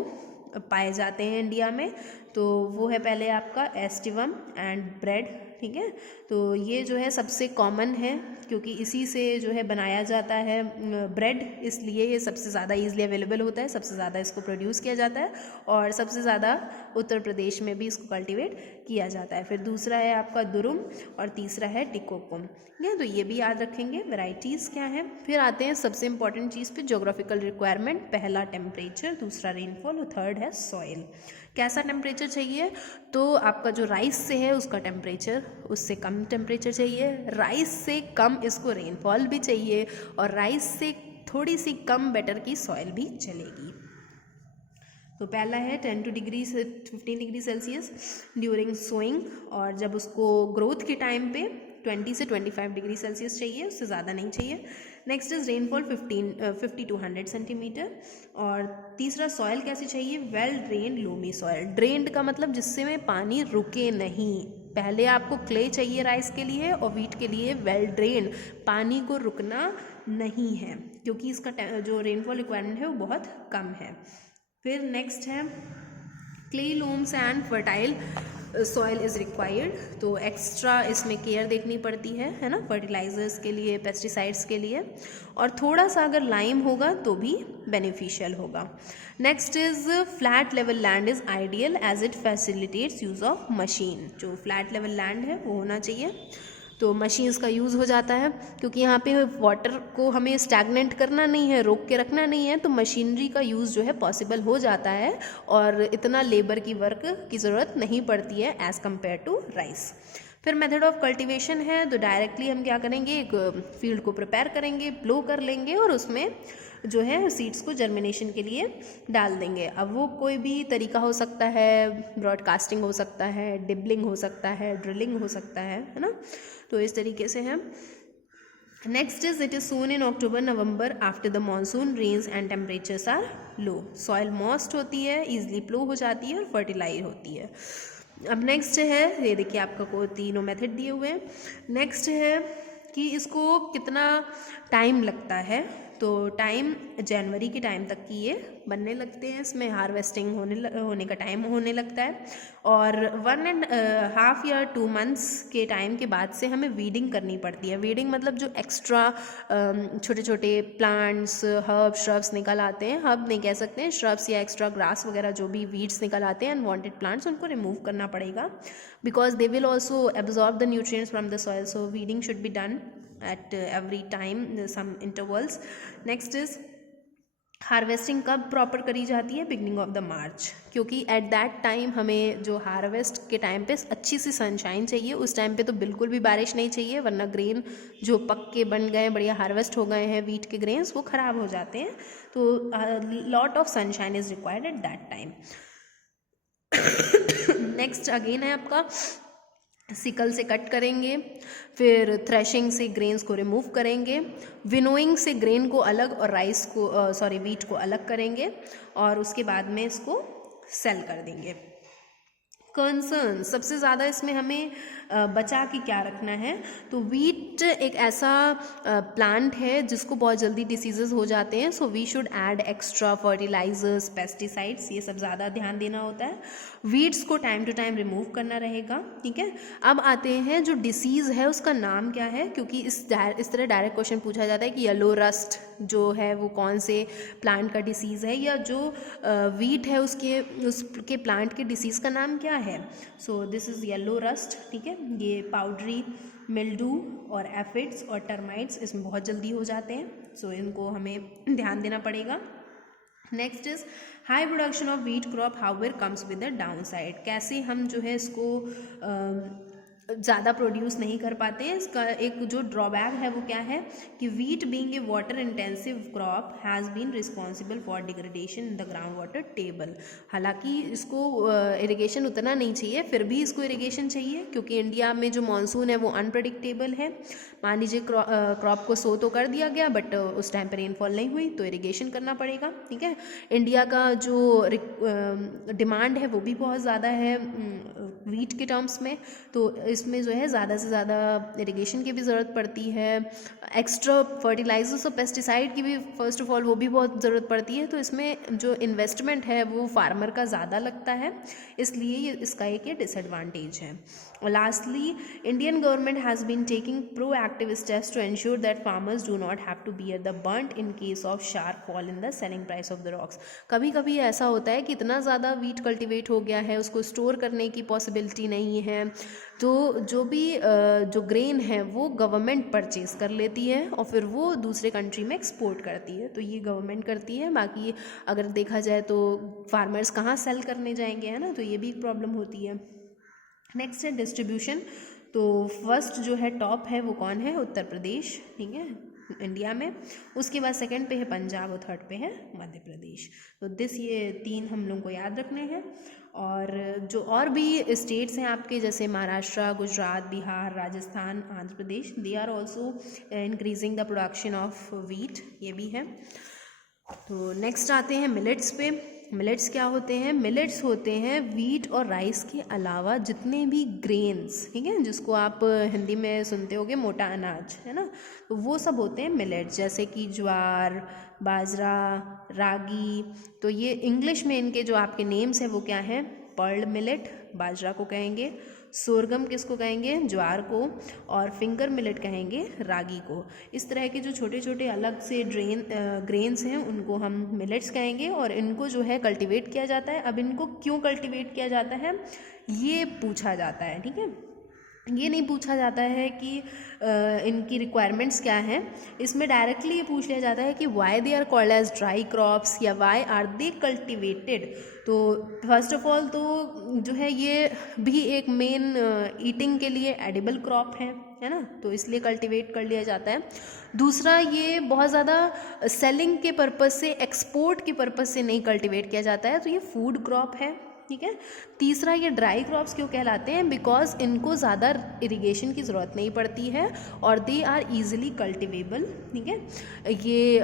पाए जाते हैं इंडिया में, तो वो है पहले आपका एस्टिवम एंड ब्रेड, ठीक है। तो ये जो है सबसे कॉमन है क्योंकि इसी से जो है बनाया जाता है ब्रेड, इसलिए ये सबसे ज़्यादा ईजिली अवेलेबल होता है, सबसे ज़्यादा इसको प्रोड्यूस किया जाता है और सबसे ज़्यादा उत्तर प्रदेश में भी इसको कल्टीवेट किया जाता है। फिर दूसरा है आपका दुरुम और तीसरा है टिकोकुम, ठीक है। तो ये भी याद रखेंगे वैरायटीज़ क्या है। फिर आते हैं सबसे इंपॉर्टेंट चीज़ पे, ज्योग्राफिकल रिक्वायरमेंट। पहला टेम्परेचर, दूसरा रेनफॉल और थर्ड है सॉइल। कैसा टेम्परेचर चाहिए? तो आपका जो राइस से है उसका टेम्परेचर उससे कम टेम्परेचर चाहिए, राइस से कम इसको रेनफॉल भी चाहिए और राइस से थोड़ी सी कम बेटर की सॉइल भी चलेगी। तो पहला है 10 to डिग्री से 15 डिग्री सेल्सियस ड्यूरिंग सोइंग, और जब उसको ग्रोथ के टाइम पे 20 से 25 डिग्री सेल्सियस चाहिए, उससे ज़्यादा नहीं चाहिए। Next is rainfall 50 to 100 centimetre. और तीसरा सॉयल कैसी चाहिए, well drained loamy soil. Drained का मतलब जिससे में पानी रुके नहीं। पहले आपको क्ले चाहिए राइस के लिए और वीट के लिए वेल ड्रेन्ड, पानी को रुकना नहीं है, क्योंकि इसका जो रेनफॉल रिक्वायरमेंट है वो बहुत कम है। फिर नेक्स्ट है clay loams and fertile soil is required. तो एक्स्ट्रा इसमें केयर देखनी पड़ती है ना, फर्टिलाइजर्स के लिए, पेस्टिसाइड्स के लिए, और थोड़ा सा अगर लाइम होगा तो भी बेनिफिशियल होगा। Next is flat level land is ideal age it facilitates use of machine. जो फ्लैट लेवल लैंड है वो होना चाहिए, तो मशीन्स का यूज़ हो जाता है, क्योंकि यहाँ पे वाटर को हमें स्टैगनेंट करना नहीं है, रोक के रखना नहीं है, तो मशीनरी का यूज़ जो है पॉसिबल हो जाता है और इतना लेबर की वर्क की ज़रूरत नहीं पड़ती है एज़ कम्पेयर टू राइस। फिर मेथड ऑफ कल्टीवेशन है, तो डायरेक्टली हम क्या करेंगे, एक फील्ड को प्रिपेयर करेंगे, प्लो कर लेंगे और उसमें जो है सीड्स को जर्मिनेशन के लिए डाल देंगे। अब वो कोई भी तरीका हो सकता है, ब्रॉडकास्टिंग हो सकता है, डिबलिंग हो सकता है, ड्रिलिंग हो सकता है ना, तो इस तरीके से है। Next is it is sown in October November after the monsoon rains and temperatures are low. Soil moist होती है, ईजिली प्लो हो जाती है और फर्टिलाइज होती है। अब नेक्स्ट है, ये देखिए आपका को तीनों मेथड दिए हुए हैं। नेक्स्ट है कि इसको कितना टाइम लगता है, तो टाइम जनवरी के टाइम तक की ये बनने लगते हैं, इसमें हार्वेस्टिंग होने का टाइम होने लगता है, और 1.5 या 2 मंथ्स के टाइम के बाद से हमें वीडिंग करनी पड़ती है। वीडिंग मतलब जो एक्स्ट्रा छोटे छोटे प्लांट्स, हर्ब, श्रब्स निकल आते हैं, हर्ब नहीं कह सकते हैं, श्रब्स या एक्स्ट्रा ग्रास वगैरह जो भी वीड्स निकल आते हैं, अनवांटेड प्लांट्स, उनको रिमूव करना पड़ेगा, because they will also absorb the nutrients from the soil, so weeding should be done at every time, some intervals. Next is harvesting कब प्रॉपर करी जाती है, बिगनिंग ऑफ द मार्च, क्योंकि एट दैट टाइम हमें जो हार्वेस्ट के टाइम पे अच्छी सी सनशाइन चाहिए। उस टाइम पे तो बिल्कुल भी बारिश नहीं चाहिए, वरना ग्रेन जो पक के बन गए, बढ़िया हार्वेस्ट हो गए हैं वीट के ग्रेन्स, वो ख़राब हो जाते हैं। तो lot of sunshine is required at that time. Next again है आपका सिकल से कट करेंगे, फिर थ्रेशिंग से ग्रेन्स को रिमूव करेंगे, विनोइंग से ग्रेन को अलग और राइस को वीट को अलग करेंगे, और उसके बाद में इसको सेल कर देंगे। कंसर्न सबसे ज़्यादा इसमें हमें बचा के क्या रखना है, तो वीट एक ऐसा प्लांट है जिसको बहुत जल्दी डिसीजेज हो जाते हैं, so we should add extra fertilisers, pesticides, ये सब ज़्यादा ध्यान देना होता है। वीड्स को टाइम टू टाइम रिमूव करना रहेगा, ठीक है। अब आते हैं जो डिसीज़ है उसका नाम क्या है, क्योंकि इस तरह डायरेक्ट क्वेश्चन पूछा जाता है कि येलो रस्ट जो है वो कौन से प्लांट का डिसीज़ है, या जो वीट है उसके प्लांट के डिसीज़ का नाम क्या है। So this is yellow rust, ठीक है। ये पाउडरी मिल्डू और एफिड्स और टर्माइट्स इसमें बहुत जल्दी हो जाते हैं, सो इनको हमें ध्यान देना पड़ेगा। Next is high production of wheat crop however comes with the down side. कैसे हम जो है इसको ज़्यादा प्रोड्यूस नहीं कर पाते हैं, इसका एक जो ड्रॉबैक है वो क्या है कि wheat being a water intensive crop has been responsible for degradation in the ground water table. हालांकि इसको इरिगेशन उतना नहीं चाहिए, फिर भी इसको इरिगेशन चाहिए, क्योंकि इंडिया में जो मानसून है वो अनप्रडिक्टेबल है। मान लीजिए क्रॉप को सो तो कर दिया गया, बट उस टाइम पर रेनफॉल नहीं हुई, तो इरिगेशन करना पड़ेगा, ठीक है। इंडिया का जो डिमांड है वो भी बहुत ज़्यादा है वीट के टर्म्स में, तो इसमें जो है ज़्यादा से ज़्यादा इरिगेशन की भी ज़रूरत पड़ती है, एक्स्ट्रा फर्टिलाइजर्स और पेस्टिसाइड की भी फर्स्ट ऑफ ऑल वो भी बहुत ज़रूरत पड़ती है। तो इसमें जो इन्वेस्टमेंट है वो फार्मर का ज़्यादा लगता है, इसलिए इसका एक ये डिसएडवांटेज है। और lastly Indian government has been taking proactive steps to ensure that farmers do not have to bear the brunt in case of sharp fall in the selling price of the crops. कभी कभी ऐसा होता है कि इतना ज़्यादा वीट कल्टिवेट हो गया है, उसको स्टोर करने की पॉसिबिलिटी नहीं है, तो जो भी जो ग्रेन है वो गवर्नमेंट परचेज कर लेती है और फिर वो दूसरे कंट्री में एक्सपोर्ट करती है, तो ये गवर्नमेंट करती है। बाकी अगर देखा जाए तो फार्मर्स कहाँ सेल करने जाएंगे, है ना, तो ये भी एक प्रॉब्लम होती है। नेक्स्ट है डिस्ट्रीब्यूशन। तो फर्स्ट जो है टॉप है वो कौन है, उत्तर प्रदेश, ठीक है। इंडिया में। उसके बाद सेकंड पे है पंजाब और थर्ड पे है मध्य प्रदेश। तो ये 3 हम लोग को याद रखने हैं। और जो और भी स्टेट्स हैं आपके, जैसे Maharashtra, Gujarat, Bihar, Rajasthan, Andhra Pradesh, they are also increasing the production of wheat, ये भी है। तो नेक्स्ट आते हैं मिलेट्स पे। मिलेट्स क्या होते हैं? मिलेट्स होते हैं वीट और राइस के अलावा जितने भी ग्रेन्स, ठीक है, जिसको आप हिंदी में सुनते होगे मोटा अनाज, है ना, तो वो सब होते हैं मिलेट्स, जैसे कि ज्वार, बाजरा, रागी। तो ये इंग्लिश में इनके जो आपके नेम्स हैं वो क्या हैं? पर्ल मिलेट बाजरा को कहेंगे, सोरगम किसको कहेंगे? ज्वार को, और फिंगर मिलेट कहेंगे रागी को। इस तरह के जो छोटे छोटे अलग से ग्रेन्स हैं उनको हम मिलेट्स कहेंगे, और इनको जो है कल्टीवेट किया जाता है। अब इनको क्यों कल्टीवेट किया जाता है ये पूछा जाता है, ठीक है। ये नहीं पूछा जाता है कि इनकी रिक्वायरमेंट्स क्या हैं, इसमें डायरेक्टली ये पूछ लिया जाता है कि why they are called as dry crops या वाई आर दे कल्टिवेटेड। तो फर्स्ट ऑफ ऑल तो जो है ये भी एक मेन ईटिंग के लिए एडिबल क्रॉप है ना, तो इसलिए कल्टीवेट कर लिया जाता है। दूसरा, ये बहुत ज़्यादा सेलिंग के पर्पज़ से, एक्सपोर्ट के पर्पज़ से नहीं कल्टीवेट किया जाता है, तो ये फूड क्रॉप है, ठीक है। तीसरा, ये ड्राई क्रॉप्स क्यों कहलाते हैं? बिकॉज इनको ज़्यादा इरिगेशन की ज़रूरत नहीं पड़ती है और दे आर ईजिली कल्टिवेबल, ठीक है। ये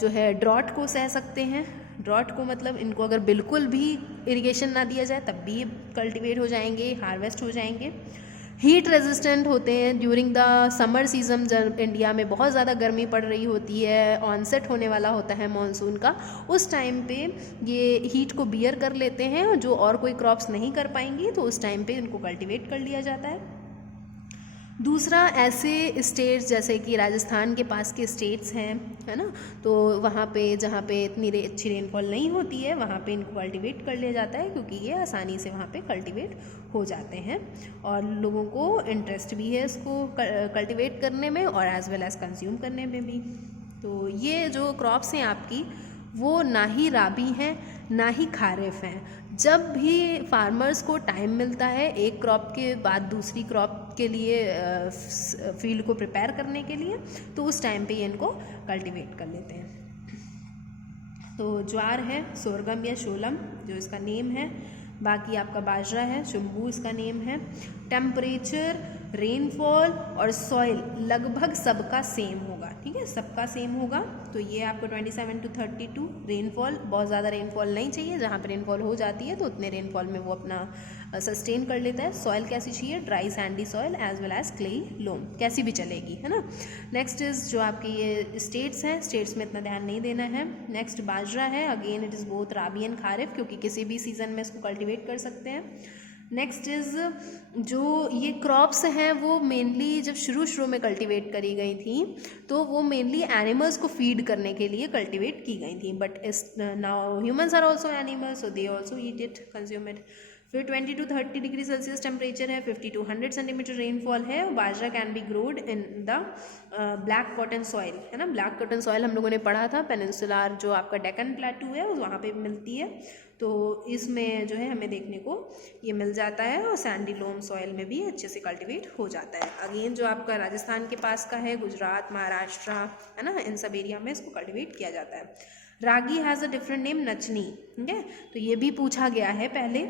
जो है ड्रॉट को सह सकते हैं। ड्रॉट को मतलब इनको अगर बिल्कुल भी इरिगेशन ना दिया जाए तब भी ये कल्टिवेट हो जाएंगे, हार्वेस्ट हो जाएंगे। हीट रेजिस्टेंट होते हैं ड्यूरिंग द समर सीजन, जब इंडिया में बहुत ज़्यादा गर्मी पड़ रही होती है, ऑनसेट होने वाला होता है मॉनसून का, उस टाइम पे ये हीट को बियर कर लेते हैं, जो और कोई क्रॉप्स नहीं कर पाएंगी, तो उस टाइम पे इनको कल्टीवेट कर लिया जाता है। दूसरा, ऐसे स्टेट्स जैसे कि राजस्थान के पास के स्टेट्स हैं, है ना, तो वहाँ पे जहाँ पे इतनी अच्छी रेनफॉल नहीं होती है वहाँ पे इनको कल्टीवेट कर लिया जाता है, क्योंकि ये आसानी से वहाँ पे कल्टीवेट हो जाते हैं और लोगों को इंटरेस्ट भी है इसको कल्टीवेट करने में और एज वेल एज कंज्यूम करने में भी। तो ये जो क्रॉप्स हैं आपकी, वो ना ही राबी हैं ना ही खारिफ हैं। जब भी फार्मर्स को टाइम मिलता है एक क्रॉप के बाद दूसरी क्रॉप के लिए फील्ड को प्रिपेयर करने के लिए, तो उस टाइम पे ये इनको कल्टीवेट कर लेते हैं। तो ज्वार है, सोरगम या शोलम जो इसका नेम है, बाकी आपका बाजरा है, शुम्बू इसका नेम है। टेम्परेचर, रेनफॉल और सॉइल लगभग सबका सेम होगा, ठीक है, सबका सेम होगा। तो ये आपको 27 to 32 रेनफॉल, बहुत ज़्यादा रेनफॉल नहीं चाहिए, जहाँ पर रेनफॉल हो जाती है तो उतने रेनफॉल में वो अपना सस्टेन कर लेता है। सॉइल कैसी चाहिए? Dry sandy soil as well as clayey loam, कैसी भी चलेगी, है ना। नेक्स्ट इज़ जो आपके ये स्टेट्स हैं, स्टेट्स में इतना ध्यान नहीं देना है। नेक्स्ट बाजरा है, again it is both rabi and kharif, क्योंकि किसी भी सीज़न में इसको कल्टिवेट कर सकते हैं। नेक्स्ट इज़ जो ये क्रॉप्स हैं वो मेनली जब शुरू में कल्टीवेट करी गई थी तो वो मेनली एनिमल्स को फीड करने के लिए कल्टीवेट की गई थी, but now humans are also animals, so they also eat it, consume it. फिर 20 to 30 डिग्री सेल्सियस टेम्परेचर है, 50 to 100 सेंटीमीटर रेनफॉल है। Bajra can be grown in the black cotton soil, है ना। ब्लैक कॉटन सॉइल हम लोगों ने पढ़ा था, पेनिनसुलर जो आपका डेक्कन प्लेटू है वहाँ पे मिलती है, तो इसमें जो है हमें देखने को ये मिल जाता है और सैंडी लोम सॉइल में भी अच्छे से कल्टीवेट हो जाता है। अगेन जो आपका राजस्थान के पास का है, गुजरात, महाराष्ट्र, है ना, इन सब एरिया में इसको कल्टीवेट किया जाता है। रागी हैज़ अ डिफरेंट नेम, नचनी, ठीक है। तो ये भी पूछा गया है पहले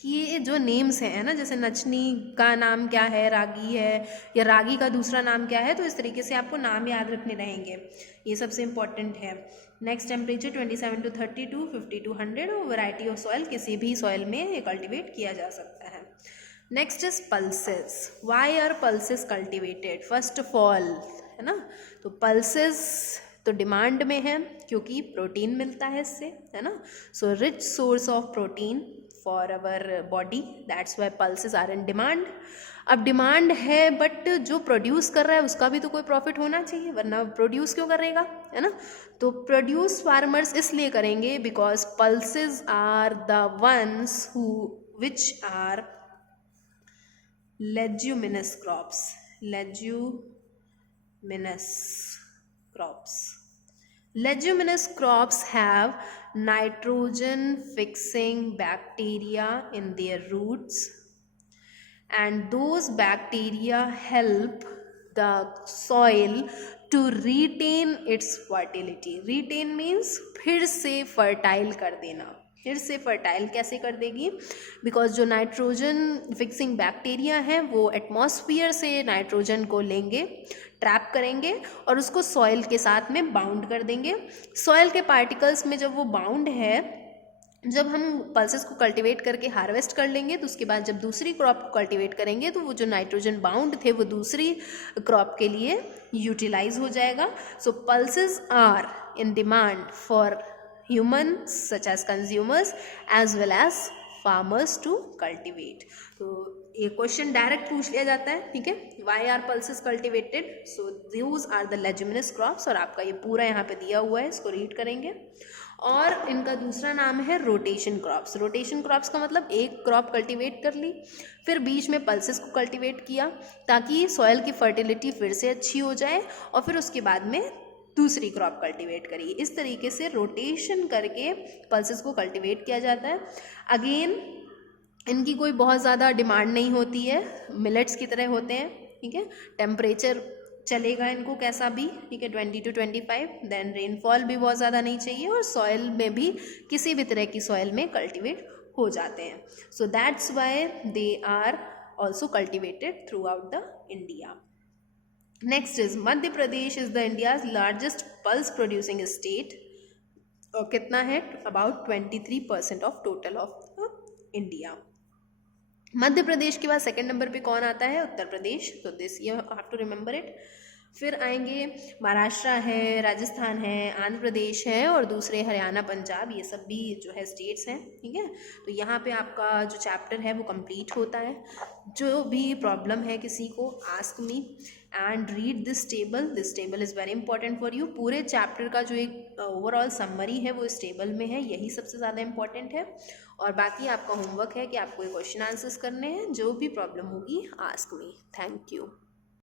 कि ये जो नेम्स हैं, है ना, जैसे नचनी का नाम क्या है, रागी है, या रागी का दूसरा नाम क्या है, तो इस तरीके से आपको नाम याद रखने रहेंगे, ये सबसे इम्पॉर्टेंट है। नेक्स्ट टेम्परेचर 27 to 32, 50 to 100, और वैरायटी ऑफ सॉइल, किसी भी सॉइल में ये कल्टीवेट किया जा सकता है। Next is pulses. Why are pulses cultivated? First of all, है ना, तो पल्सेस तो डिमांड में है क्योंकि प्रोटीन मिलता है इससे, है ना, so rich source of protein for our body, that's why pulses are in demand. अब डिमांड है बट जो प्रोड्यूस कर रहा है उसका भी तो कोई प्रॉफिट होना चाहिए, वरना प्रोड्यूस क्यों करेगा, है ना। तो प्रोड्यूस फार्मर्स इसलिए करेंगे because pulses are the ones who which are leguminous crops, leguminous crops. Leguminous crops have nitrogen fixing bacteria in their roots, and those bacteria help the soil to retain its fertility. Retain means फिर से फर्टाइल कर देना। फिर से फर्टाइल कैसे कर देगी? बिकॉज जो नाइट्रोजन फिक्सिंग बैक्टीरिया हैं वो एटमॉस्फियर से नाइट्रोजन को लेंगे, ट्रैप करेंगे और उसको सॉइल के साथ में बाउंड कर देंगे। सॉइल के पार्टिकल्स में जब वो बाउंड है, जब हम पल्सेस को कल्टीवेट करके हार्वेस्ट कर लेंगे तो उसके बाद जब दूसरी क्रॉप को कल्टीवेट करेंगे तो वो जो नाइट्रोजन बाउंड थे वो दूसरी क्रॉप के लिए यूटिलाइज हो जाएगा। So pulses are in demand for humans such as consumers as well as farmers to cultivate। तो ये क्वेश्चन डायरेक्ट पूछ लिया जाता है, ठीक है, why are pulses cultivated? So those are the leguminous crops, और आपका ये पूरा यहाँ पे दिया हुआ है, इसको रीड करेंगे। और इनका दूसरा नाम है रोटेशन क्रॉप्स। रोटेशन क्रॉप्स का मतलब एक क्रॉप कल्टीवेट कर ली, फिर बीच में पल्सेस को कल्टीवेट किया ताकि सॉइल की फर्टिलिटी फिर से अच्छी हो जाए, और फिर उसके बाद में दूसरी क्रॉप कल्टीवेट करिए। इस तरीके से रोटेशन करके पल्सेस को कल्टीवेट किया जाता है। अगेन इनकी कोई बहुत ज़्यादा डिमांड नहीं होती है, मिलेट्स की तरह होते हैं, ठीक है। टेम्परेचर चलेगा इनको कैसा भी, ठीक है, 20 to 25। देन रेनफॉल भी बहुत ज़्यादा नहीं चाहिए, और सॉइल में भी किसी भी तरह की सॉइल में कल्टीवेट हो जाते हैं। So that's why they are also cultivated throughout the India. Next is Madhya Pradesh is the India's largest pulse producing state, और कितना है? About 23% of total of India. Madhya Pradesh के बाद सेकंड नंबर पे कौन आता है? उत्तर प्रदेश। तो this you have to remember it. फिर आएंगे महाराष्ट्र है, राजस्थान है, आंध्र प्रदेश है, और दूसरे हरियाणा, पंजाब, ये सब भी जो है स्टेट्स हैं, ठीक है। तो यहाँ पे आपका जो चैप्टर है वो कंप्लीट होता है। जो भी प्रॉब्लम है किसी को, ask me and read this table. This table is very important for you. पूरे चैप्टर का जो एक ओवरऑल समरी है वो इस टेबल में है, यही सबसे ज़्यादा इंपॉर्टेंट है। और बाकी आपका होमवर्क है कि आपको ये क्वेश्चन आंसर्स करने हैं। जो भी प्रॉब्लम होगी आस्क मी। Thank you.